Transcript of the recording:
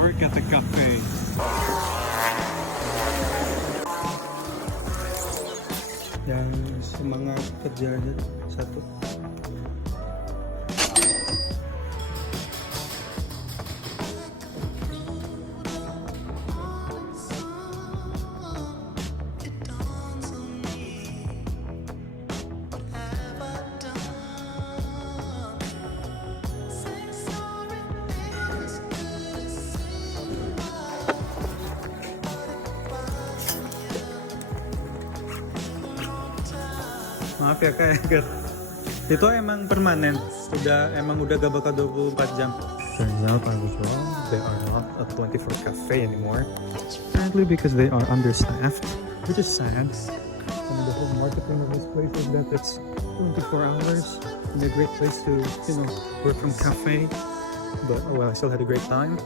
work at the cafe. Yang semangat kerjanya satu. Maaf ya Kak Eger. Itu emang permanen. Emang udah gak bakal 24 jam. Turns out I was wrong. They are not a 24 cafe anymore. Apparently because they are understaffed, which is sad. And the whole marketing of this place is that it's 24 hours and a great place to, work from cafe. But oh well, I still had a great time.